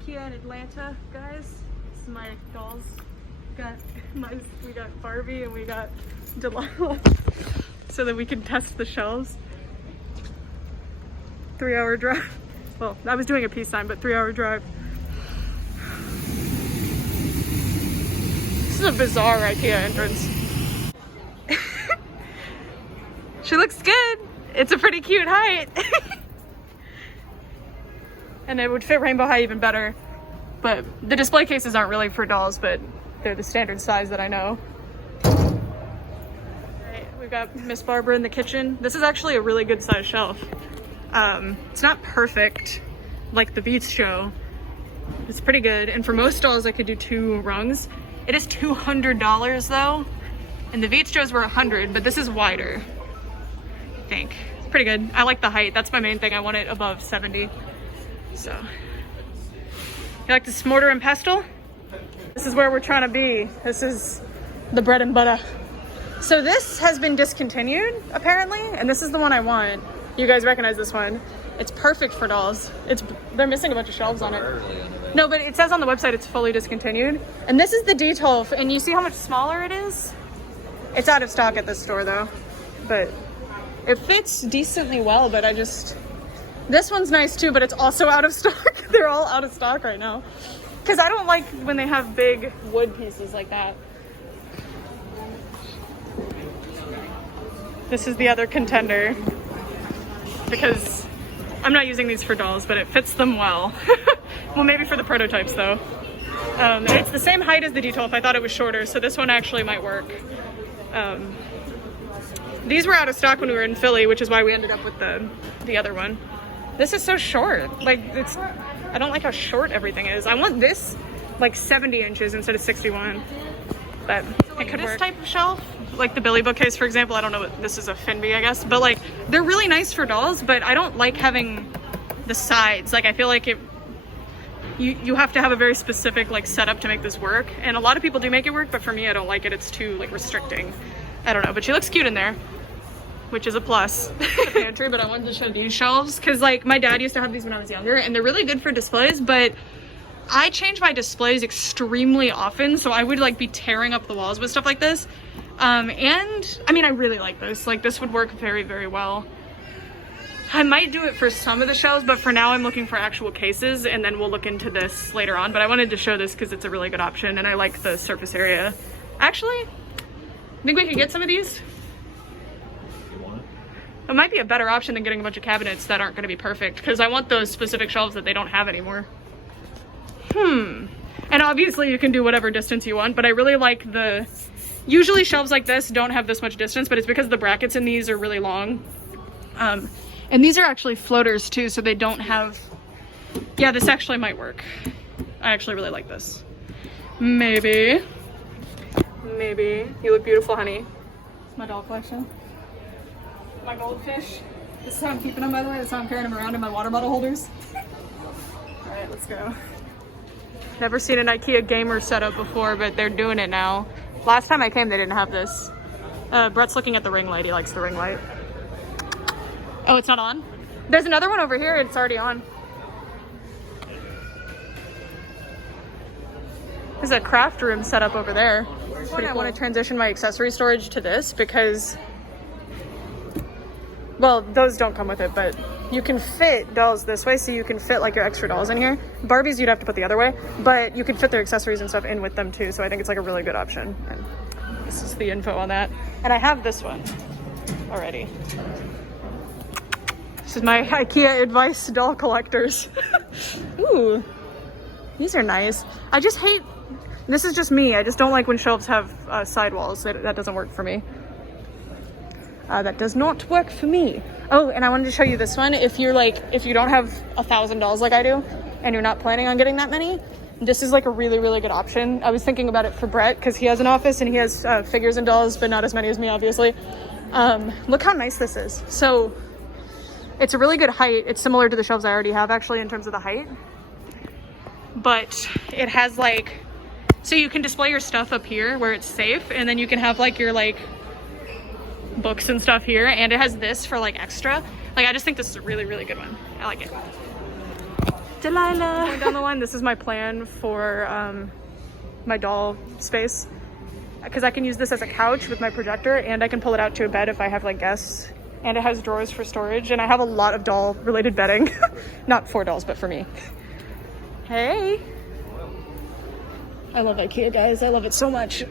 IKEA in Atlanta, guys. This is my dolls. We got Barbie and we got Delilah so that we can test the shelves. 3-hour drive. Well, I was doing a peace sign, but 3-hour drive. This is a bizarre IKEA entrance. She looks good. It's a pretty cute height. And it would fit Rainbow High even better. But the display cases aren't really for dolls, but they're the standard size that I know. Right, we've got Miss Barbara in the kitchen. This is actually a really good size shelf. It's not perfect like the Beats show. It's pretty good. And for most dolls, I could do 2 rungs. It is $200 though. And the Beats shows were $100, but this is wider, I think. It's pretty good. I like the height. That's my main thing. I want it above 70. So, you like this mortar and pestle? This is where we're trying to be. This is the bread and butter. So this has been discontinued, apparently, and this is the one I want. You guys recognize this one. It's perfect for dolls. They're missing a bunch of shelves on it. No, but it says on the website it's fully discontinued. And this is the detail, and you see how much smaller it is? It's out of stock at this store though, but it fits decently well, but this one's nice too, but it's also out of stock. They're all out of stock right now. Because I don't like when they have big wood pieces like that. This is the other contender. Because I'm not using these for dolls, but it fits them well. Well, maybe for the prototypes though. It's the same height as the detail if I thought it was shorter, so this one actually might work. These were out of stock when we were in Philly, which is why we ended up with the other one. This is so short. Like, I don't like how short everything is. I want this like 70 inches instead of 61. But it could work. This type of shelf, like the Billy bookcase, for example, I don't know what this is, a Finby, I guess. But like, they're really nice for dolls, but I don't like having the sides. Like, I feel like you have to have a very specific like setup to make this work. And a lot of people do make it work, but for me, I don't like it. It's too like restricting. I don't know, but she looks cute in there, which is a plus. Pantry, but I wanted to show these shelves because like my dad used to have these when I was younger and they're really good for displays, but I change my displays extremely often, so I would like be tearing up the walls with stuff like this. And I mean, I really like this. Like, this would work very, very well. I might do it for some of the shelves, but for now I'm looking for actual cases, and then we'll look into this later on. But I wanted to show this because it's a really good option and I like the surface area. Actually, I think we could get some of these. It might be a better option than getting a bunch of cabinets that aren't going to be perfect, because I want those specific shelves that they don't have anymore. And obviously you can do whatever distance you want, but I really like usually shelves like this don't have this much distance, but it's because the brackets in these are really long. And these are actually floaters too, so they don't have, yeah, this actually might work. I actually really like this. Maybe. You look beautiful, honey. It's my doll collection. My goldfish. This is how I'm keeping them, by the way. This is how I'm carrying them around in my water bottle holders. All right, let's go. Never seen an IKEA gamer setup before, but they're doing it now. Last time I came, they didn't have this. Brett's looking at the ring light. He likes the ring light. Oh, it's not on? There's another one over here. It's already on. There's a craft room set up over there. Cool. I want to transition my accessory storage to this because, well, those don't come with it, but you can fit dolls this way, so you can fit like your extra dolls in here. Barbies you'd have to put the other way, but you can fit their accessories and stuff in with them too, so I think it's like a really good option. And this is the info on that. And I have this one already. This is my IKEA advice doll collectors. Ooh, these are nice. I just hate, this is just me, I just don't like when shelves have sidewalls. That doesn't work for me. That does not work for me. Oh, and I wanted to show you this one. If you don't have 1,000 dolls like I do, and you're not planning on getting that many, this is like a really, really good option. I was thinking about it for Brett because he has an office and he has figures and dolls, but not as many as me, obviously. Look how nice this is. So it's a really good height. It's similar to the shelves I already have, actually, in terms of the height. But it has like, so you can display your stuff up here where it's safe, and then you can have like your books and stuff here, and it has this for like extra. Like, I just think this is a really, really good one. I like it. Delilah. Going down the line, this is my plan for my doll space. Because I can use this as a couch with my projector, and I can pull it out to a bed if I have like guests. And it has drawers for storage, and I have a lot of doll related bedding. Not for dolls, but for me. Hey. I love IKEA, guys. I love it so much.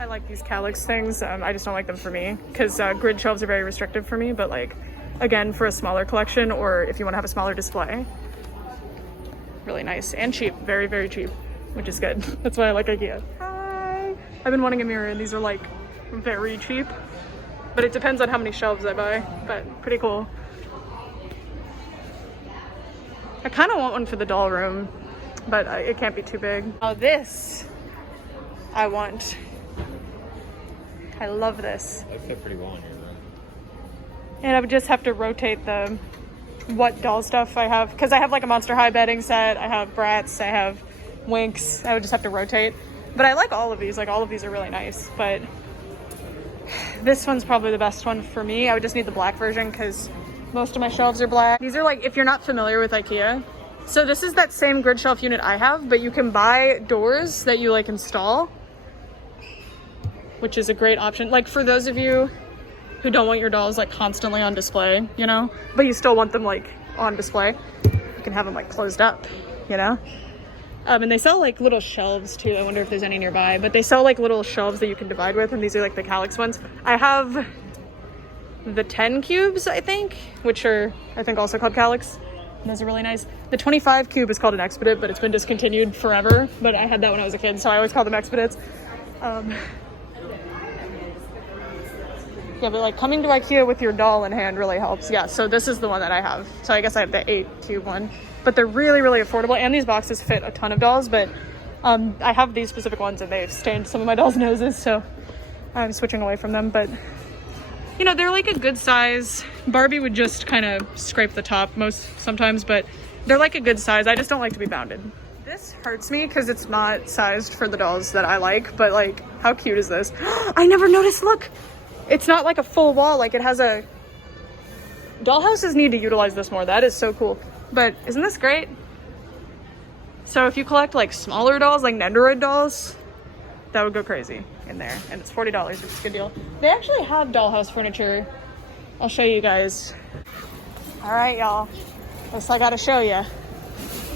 I like these Calyx things. I just don't like them for me because grid shelves are very restrictive for me, but like, again, for a smaller collection or if you want to have a smaller display, really nice and cheap. Very, very cheap, which is good. That's why I like IKEA. Hi. I've been wanting a mirror, and these are like very cheap, but it depends on how many shelves I buy, but pretty cool. I kind of want one for the doll room, but it can't be too big. Oh, this I want. I love this. They fit pretty well in here, though. And I would just have to rotate the what doll stuff I have, because I have like a Monster High bedding set, I have Bratz, I have Winx. I would just have to rotate. But I like all of these. Like, all of these are really nice, but this one's probably the best one for me. I would just need the black version because most of my shelves are black. These are like, if you're not familiar with IKEA, so this is that same grid shelf unit I have, but you can buy doors that you like install, which is a great option. Like for those of you who don't want your dolls like constantly on display, you know, but you still want them like on display, you can have them like closed up, you know? And they sell like little shelves too. I wonder if there's any nearby, but they sell like little shelves that you can divide with, and these are like the Calyx ones. I have the 10 cubes, I think, which are, I think, also called Calyx. And those are really nice. The 25 cube is called an Expedit, but it's been discontinued forever. But I had that when I was a kid, so I always call them Expedits. Yeah, but like coming to IKEA with your doll in hand really helps. Yeah, so this is the one that I have. So I guess I have the 8 cube one. But they're really, really affordable, and these boxes fit a ton of dolls, but I have these specific ones and they've stained some of my dolls' noses, so I'm switching away from them. But you know, they're like a good size. Barbie would just kind of scrape the top sometimes, but they're like a good size. I just don't like to be bounded. This hurts me because it's not sized for the dolls that I like, but like, how cute is this? I never noticed, look! It's not like a full wall, like it has a... Dollhouses need to utilize this more. That is so cool. But isn't this great? So if you collect like smaller dolls, like Nendoroid dolls, that would go crazy in there. And it's $40, which is a good deal. They actually have Dollhouse furniture. I'll show you guys. All right, y'all. This I gotta show you.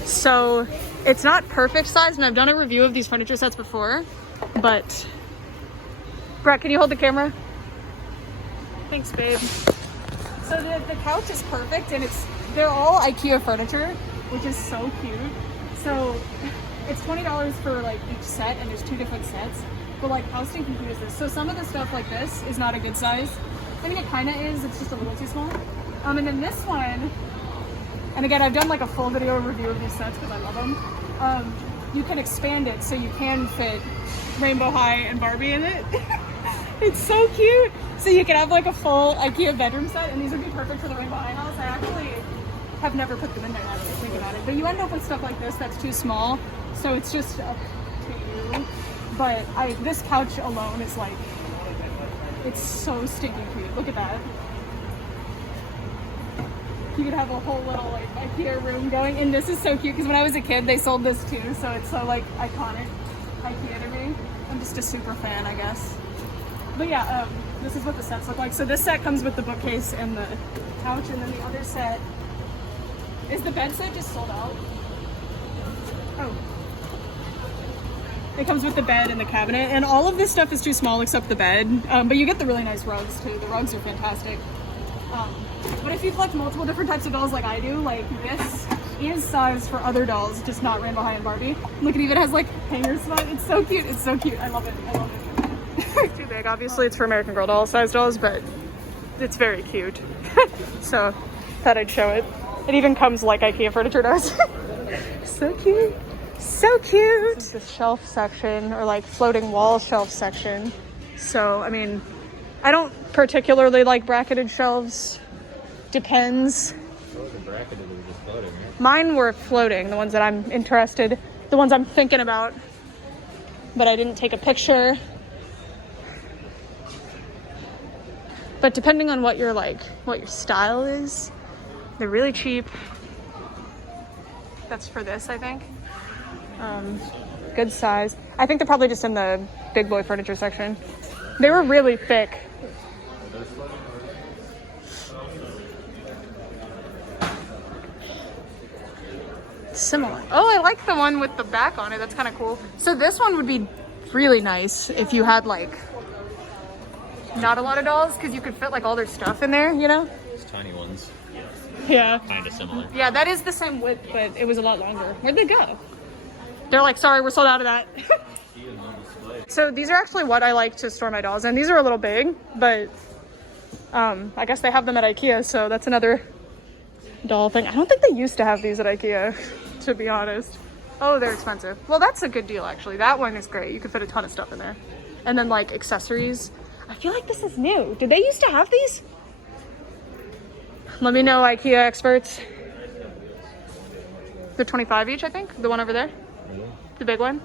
So it's not perfect size, and I've done a review of these furniture sets before, but Brett, can you hold the camera? Thanks, babe. So the couch is perfect, and they're all IKEA furniture, which is so cute. So it's $20 for like each set, and there's 2 different sets. But like, how stinking cute is this? So some of the stuff like this is not a good size. I mean, it kind of is. It's just a little too small. And then this one, and again, I've done like a full video review of these sets because I love them. You can expand it so you can fit Rainbow High and Barbie in it. It's so cute. So you can have like a full IKEA bedroom set, and these would be perfect for the Rainbow High house. I actually have never put them in there now that I think about it. But you end up with stuff like this that's too small, so it's just up to you. But this couch alone is like, it's so stinking cute. Look at that. You could have a whole little like IKEA room going, and this is so cute because when I was a kid they sold this too, so it's so like iconic IKEA to me. I'm just a super fan, I guess. But yeah, this is what the sets look like. So this set comes with the bookcase and the couch, and then the other set is the bed set just sold out. Oh. It comes with the bed and the cabinet, and all of this stuff is too small except the bed. But you get the really nice rugs too. The rugs are fantastic. But if you collect multiple different types of dolls like I do, like this is sized for other dolls, just not Rainbow High and Barbie. Look, it even has like hangers. It's so cute. It's so cute. I love it. I love it. It's too big. Obviously, it's for American Girl doll size dolls, but it's very cute. So thought I'd show it. It even comes like IKEA furniture does. So cute. So cute. This is the shelf section, or like floating wall shelf section. So, I mean, I don't particularly like bracketed shelves. Depends. Those are bracketed or just floating, right? Mine were floating, the ones that I'm interested, the ones I'm thinking about, but I didn't take a picture. But depending on what your style is, They're really cheap. That's for this, I think. Good size. I think they're probably just in the big boy furniture section. They were really thick. Similar. Oh, I like the one with the back on it. That's kind of cool. So this one would be really nice if you had like not a lot of dolls, because you could fit like all their stuff in there, you know? Those tiny ones. Yeah. Kind of similar. Yeah, that is the same width, but it was a lot longer. Where'd they go? They're like, sorry, we're sold out of that. So these are actually what I like to store my dolls in. These are a little big, but I guess they have them at IKEA, so that's another doll thing. I don't think they used to have these at IKEA, to be honest. Oh, they're expensive. Well, that's a good deal, actually. That one is great. You could fit a ton of stuff in there. And then like accessories. I feel like this is new. Did they used to have these? Let me know, IKEA experts. They're 25 each, I think. The one over there. The big one.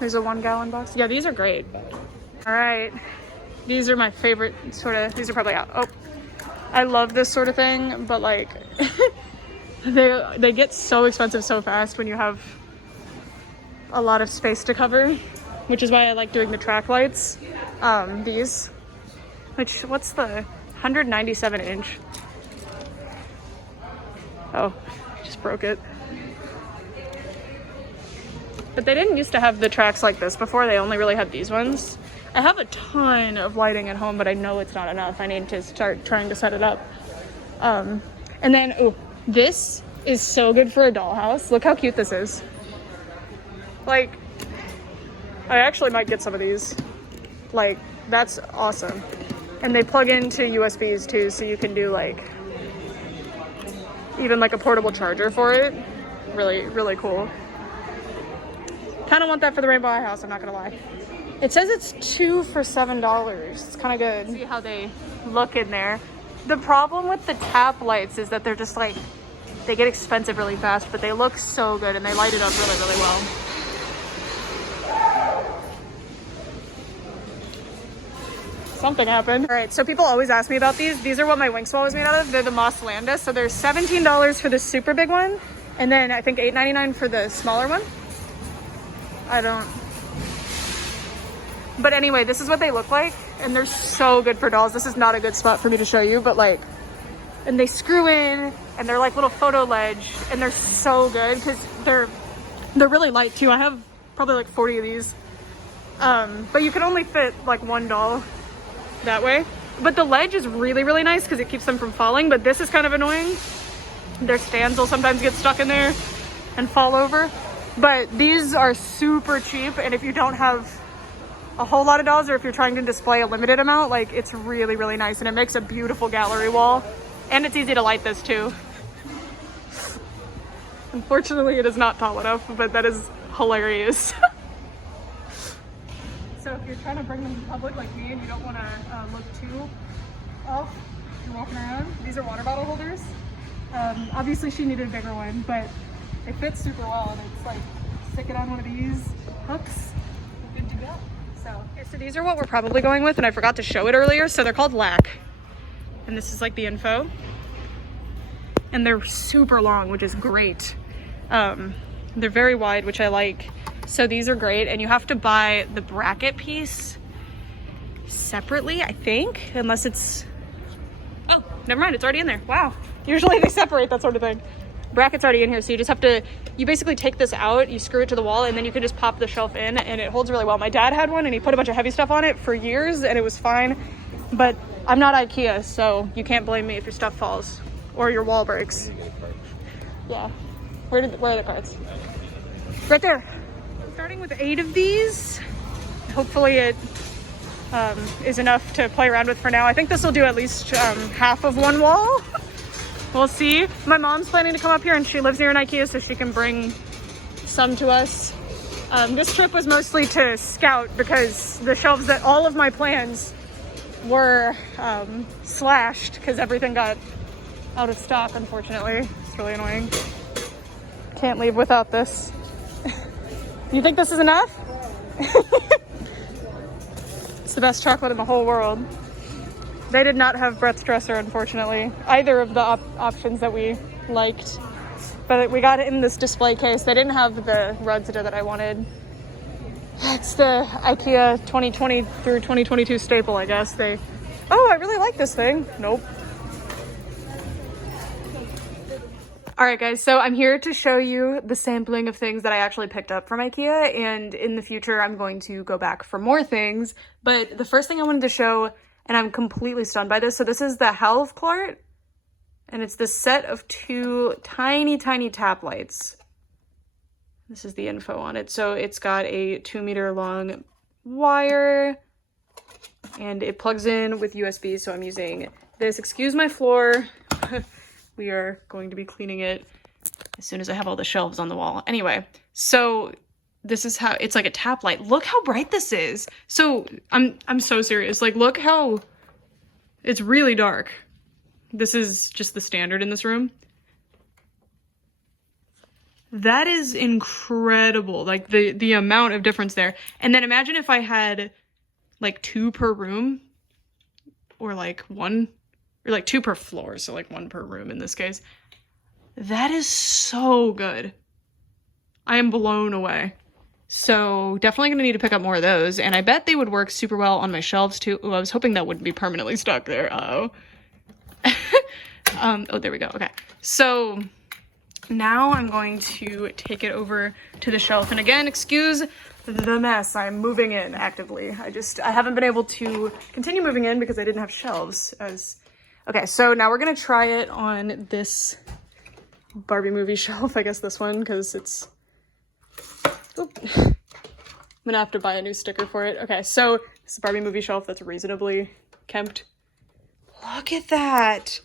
There's a 1 gallon box. Yeah, these are great. All right. These are my favorite sort of, these are probably out. Oh, I love this sort of thing, but like they get so expensive so fast when you have a lot of space to cover, which is why I like doing the track lights. These, which, what's the 197 inch? Oh, just broke it. But they didn't used to have the tracks like this before. They only really had these ones. I have a ton of lighting at home, but I know it's not enough. I need to start trying to set it up. And then, oh, this is so good for a dollhouse. Look how cute this is. Like, I actually might get some of these. Like, that's awesome. And they plug into USBs too, so you can do like, even like a portable charger for it. Really, really cool. Kind of want that for the Rainbow Eye House, I'm not gonna lie. It says it's 2 for $7. It's kind of good. See how they look in there. The problem with the tap lights is that they're just like, they get expensive really fast, but they look so good and they light it up really, really well. Something happened. All right, so people always ask me about these. These are what my wing swallow is made out of. They're the Moss Landis. So they're $17 for the super big one, and then I think $8.99 for the smaller one. I don't. But anyway, this is what they look like, and they're so good for dolls. This is not a good spot for me to show you, but like, and they screw in, and they're like little photo ledge, and they're so good because they're really light too. I have probably like 40 of these, but you can only fit like 1 doll that way. But the ledge is really, really nice because it keeps them from falling, but this is kind of annoying. Their stands will sometimes get stuck in there and fall over. But these are super cheap, and if you don't have a whole lot of dolls, or if you're trying to display a limited amount, like, it's really, really nice, and it makes a beautiful gallery wall. And it's easy to light this too. Unfortunately, it is not tall enough, but that is hilarious. So if you're trying to bring them to public like me and you don't want to look too off, you're walking around, these are water bottle holders. Obviously she needed a bigger one, but it fits super well, and it's like, stick it on one of these hooks, we're good to go. So, okay, so these are what we're probably going with, and I forgot to show it earlier. So they're called LAC, and this is like the info, and they're super long, which is great. They're very wide, which I like. So these are great, and you have to buy the bracket piece separately, I think, unless it's, oh, never mind, it's already in there. Wow, usually they separate that sort of thing. Bracket's already in here, so you just have to, you basically take this out, you screw it to the wall, and then you can just pop the shelf in, and it holds really well. My dad had one, and he put a bunch of heavy stuff on it for years, and it was fine. But I'm not IKEA, so you can't blame me if your stuff falls or your wall breaks. Yeah. Where are the cards? Right there. Starting with 8 of these. Hopefully it is enough to play around with for now. I think this will do at least half of one wall. We'll see. My mom's planning to come up here, and she lives near an IKEA, so she can bring some to us. This trip was mostly to scout because the shelves that all of my plans were slashed because everything got out of stock, unfortunately. It's really annoying. Can't leave without this. You think this is enough? It's the best chocolate in the whole world. They did not have breadth dresser, unfortunately. Either of the options that we liked. But we got it in this display case. They didn't have the rugs that I wanted. It's the IKEA 2020 through 2022 staple, I guess. Oh, I really like this thing. Nope. All right, guys, so I'm here to show you the sampling of things that I actually picked up from IKEA, and in the future, I'm going to go back for more things. But the first thing I wanted to show, and I'm completely stunned by this, so this is the Halvklart, and it's this set of 2 tiny, tiny tap lights. This is the info on it. So it's got a 2-meter long wire, and it plugs in with USB, so I'm using this. Excuse my floor. We are going to be cleaning it as soon as I have all the shelves on the wall. Anyway, so this is how, it's like a tap light. Look how bright this is. So I'm so serious. Like, look how, it's really dark. This is just the standard in this room. That is incredible. Like the amount of difference there. And then imagine if I had like 2 per room, or like 1, or like 2 per floor, so like 1 per room in this case. That is so good. I am blown away. So definitely gonna need to pick up more of those, and I bet they would work super well on my shelves too. Ooh, I was hoping that wouldn't be permanently stuck there. Uh-oh. Oh, there we go. Okay. So now I'm going to take it over to the shelf, and again, excuse the mess. I'm moving in actively. I haven't been able to continue moving in because I didn't have shelves Okay, so now we're gonna try it on this Barbie movie shelf. I guess this one, because it's... Oop. I'm gonna have to buy a new sticker for it. Okay, so this is a Barbie movie shelf that's reasonably kempt. Look at that!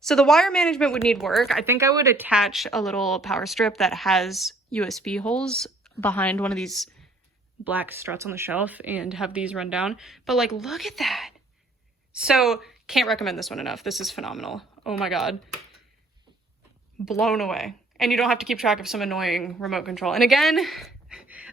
So the wire management would need work. I think I would attach a little power strip that has USB holes behind one of these black struts on the shelf and have these run down. But like, look at that! So... can't recommend this one enough. This is phenomenal. Oh my god. Blown away. And you don't have to keep track of some annoying remote control. And again,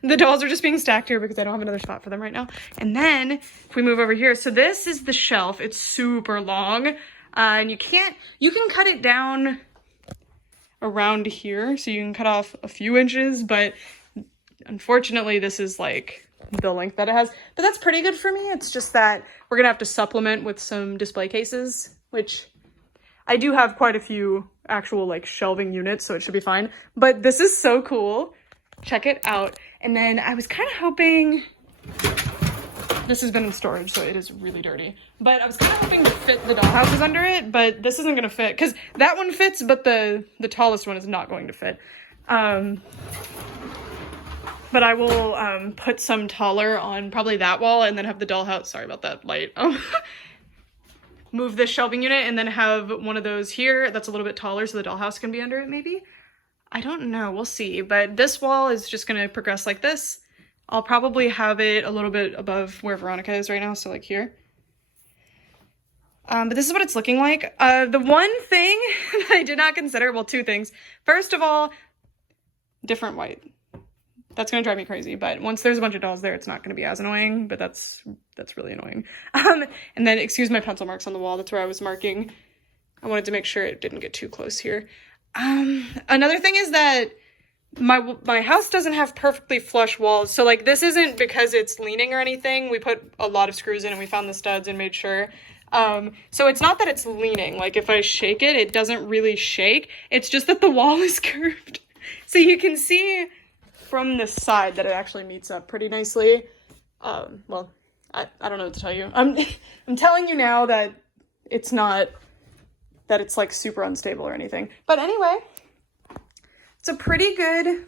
the dolls are just being stacked here because I don't have another spot for them right now. And then, if we move over here, so this is the shelf. It's super long. And you can cut it down around here. So you can cut off a few inches, but unfortunately this is like the length that it has, but that's pretty good for me. It's just that we're gonna have to supplement with some display cases, which I do have quite a few actual like shelving units, so it should be fine. But this is so cool. Check it out. And then I was kind of hoping, this has been in storage, so it is really dirty, but I was kind of hoping to fit the dollhouses under it, but this isn't gonna fit because that one fits, but the tallest one is not going to fit. But I will put some taller on probably that wall and then have the dollhouse, sorry about that light, move this shelving unit and then have one of those here that's a little bit taller so the dollhouse can be under it maybe? I don't know, we'll see. But this wall is just gonna progress like this. I'll probably have it a little bit above where Veronica is right now, so like here. But this is what it's looking like. The one thing that I did not consider, well, 2 things. First of all, different white. That's gonna drive me crazy, but once there's a bunch of dolls there, it's not gonna be as annoying, but that's really annoying. And then, excuse my pencil marks on the wall, that's where I was marking. I wanted to make sure it didn't get too close here. Another thing is that my house doesn't have perfectly flush walls, so like this isn't because it's leaning or anything. We put a lot of screws in and we found the studs and made sure. So it's not that it's leaning, like if I shake it, it doesn't really shake. It's just that the wall is curved. So you can see from this side that it actually meets up pretty nicely. Well, I don't know what to tell you. I'm telling you now that it's not, that it's like super unstable or anything. But anyway, it's a pretty good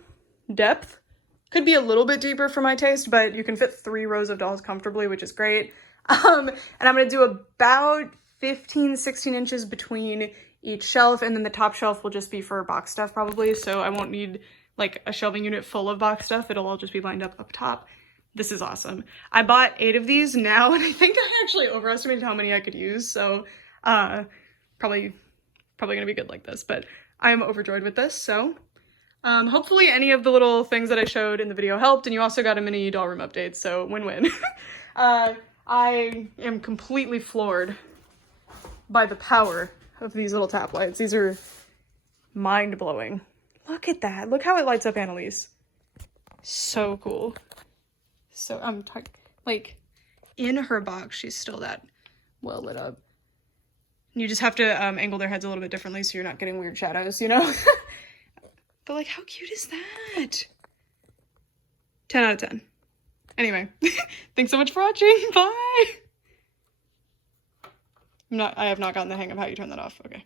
depth. Could be a little bit deeper for my taste, but you can fit 3 rows of dolls comfortably, which is great. And I'm gonna do about 15, 16 inches between each shelf, and then the top shelf will just be for box stuff probably, so I won't need like a shelving unit full of box stuff. It'll all just be lined up top. This is awesome. I bought 8 of these now, and I think I actually overestimated how many I could use, so probably gonna be good like this, but I'm overjoyed with this. So hopefully any of the little things that I showed in the video helped, and you also got a mini doll room update, so win-win. I am completely floored by the power of these little tap lights. These are mind-blowing. Look at that. Look how it lights up Annalise. So cool. So I'm like in her box, she's still that well lit up. You just have to angle their heads a little bit differently so you're not getting weird shadows, you know? But like, how cute is that? 10 out of 10. Anyway, thanks so much for watching. Bye. I have not gotten the hang of how you turn that off. Okay.